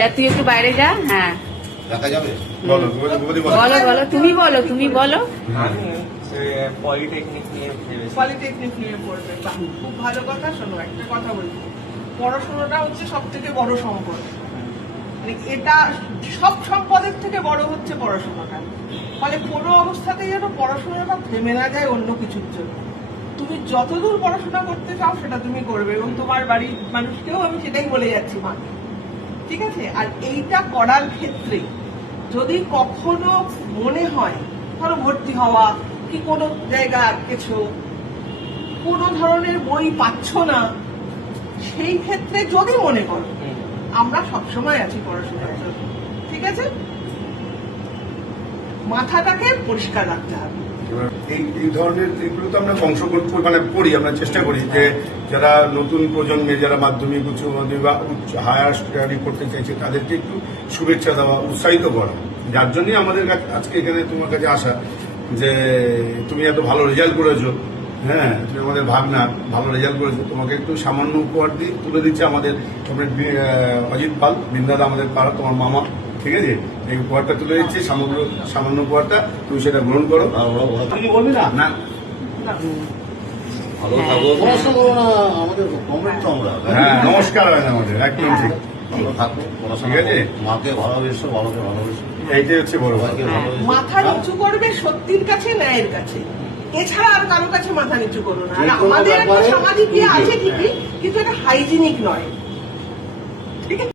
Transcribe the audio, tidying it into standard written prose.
যা তুই একটু বাইরে যা। হ্যাঁ দেখা যাবে। বলো বলো বলো, তুমি বলো। পলিটেকনিক নিয়ে পড়বে, বাহ, খুব ভালো কথা। শোনো, একটা কথা বলছি, পড়াশোনাটা হচ্ছে সব থেকে বড় সম্পদ। মানে এটা সব সম্পদের থেকে বড় হচ্ছে পড়াশোনাটা। ফলে কোনো অবস্থাতেই যেন পড়াশোনাটা থেমে না যায় অন্য কিছুর জন্য। তুমি যতদূর পড়াশোনা করতে চাও সেটা তুমি করবে, এবং তোমার বাড়ির মানুষকেও আমি সেটাই বলে যাচ্ছি, মা, ঠিক আছে? আর এইটা করার ক্ষেত্রে যদি কখনো মনে হয় ধরো ভর্তি হওয়া কি কোনো জায়গা আটকেছো, কোনো ধরনের বই পাচ্ছ না, সেই ক্ষেত্রে যদি মনে করো আমরা সবসময় আছি পড়াশোনার জন্য, ঠিক আছে? মাথাটাকে পরিষ্কার রাখতে হবে। এই ধরনের এগুলো তো আমরা মানে পড়ি, আমরা চেষ্টা করি যে যারা নতুন প্রজন্মে, যারা মাধ্যমিক, উচ্চ মাধ্যমিক বা হায়ার স্টাডি করতে চাইছে তাদেরকে একটু শুভেচ্ছা দেওয়া, উৎসাহিত করা। যার জন্যই আমাদের আজকে এখানে তোমার কাছে আসা, যে তুমি এত ভালো রেজাল্ট করেছো। হ্যাঁ, তুমি আমাদের ভাগনা, ভালো রেজাল্ট করেছো, তোমাকে একটু সামান্য উপহার তুলে দিচ্ছে আমাদের অজিত পাল, বৃন্দাদা, আমাদের পাড়া, তোমার মামা, ঠিক আছে? এই উপহারটা তুলে দিচ্ছি, সামান্য উপহারটা, তুমি সেটা গ্রহণ করো। তুমি বলবি না? না, ভালো থাকো, পড়াশোনা করো না, আমাদের কমেন্ট তো আমরা। হ্যাঁ, নমস্কার হয় না আমাদের, একদম ঠিক। ভালো থাকো, পড়াশোনা ঠিক আছে? মাকে ভালোবেসো, ভালোকে ভালোবেসো, এইটাই হচ্ছে বড় কথা। সবাইকে ভালোবেসো। মাথা নিচু করবে সত্যির কাছে, ন্যায়ের কাছে, এছাড়া আর কারো কাছে মাথা নিচু করো না। আর আমাদের একটা সামাজিক ইয়ে আছে ঠিকই, কিন্তু এটা হাইজিনিক নয়, ঠিক আছে?